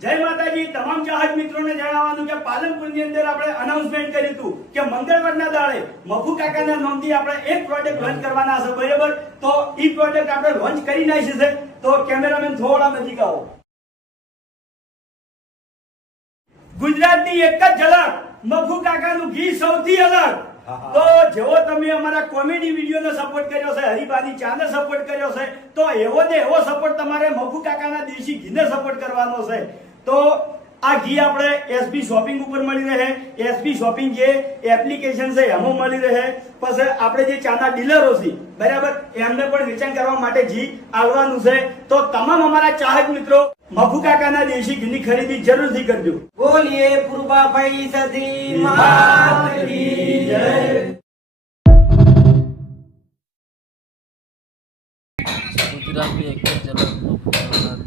જય માતાજી તમામ ચાહક મિત્રોને જણાવવાનું કે પાલનપુરની અંદર આપણે અનાઉન્સમેન્ટ કર્યું હતું કે મંગળવારના દાડે મફુ કાકાના નામથી આપણે એક પ્રોજેક્ટ લોન્ચ કરવાના છે બરાબર તો ઈ પ્રોજેક્ટ આપણે લોન્ચ કરી નાખી છે તો કેમેરામેન થોડા નજીક આવો ગુજરાતની એક જ ઝલક મફુ કાકાનું ગીત સૌથી અલગ તો જેવો તમે અમારા કોમેડી વિડીયોને સપોર્ટ કર્યો છે હરીબાની ચાને સપોર્ટ કર્યો છે તો એવો ને એવો સપોર્ટ તમારે મફુ કાકાના દેશી ઘીને સપોર્ટ કરવાનો છે તો આ ઘી આપણે એસબી શોપિંગ ઉપર મળી રહે એસબી શોપિંગ જે એપ્લિકેશન છે એમાં મળી રહે પછી આપણે જે ચાના ડીલરો છે બરાબર એમને પણ વેચાણ કરવા માટે ઘી આવવાનું છે તો તમામ અમારા ચાહક મિત્રો મફુ કાકાના દેશી ઘીની ખરીદી જરૂરથી કરજો બોલીએ પૂર્વાભાઈ સધી માત કી જય ગુજરાતની એક જ ઝલક